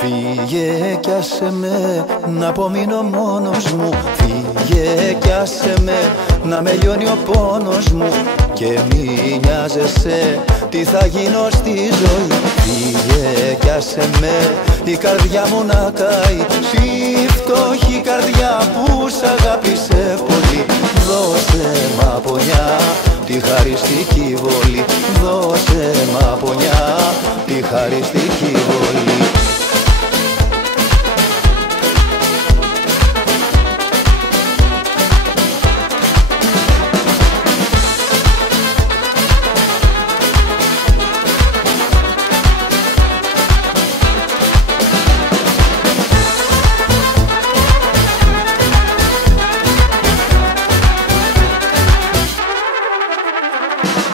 Φύγε κι άσε με να απομείνω μόνος μου. Φύγε κι άσε με να με λιώνει ο πόνος μου. Και μη νοιάζεσαι τι θα γίνω στη ζωή. Φύγε κι άσε με η καρδιά μου να καεί. Στη φτωχή καρδιά που σ' αγάπησε πολύ. Δώσε μ' απονιά τη χαριστική βολή. Δώσε μ' απονιά τη χαριστική βολή.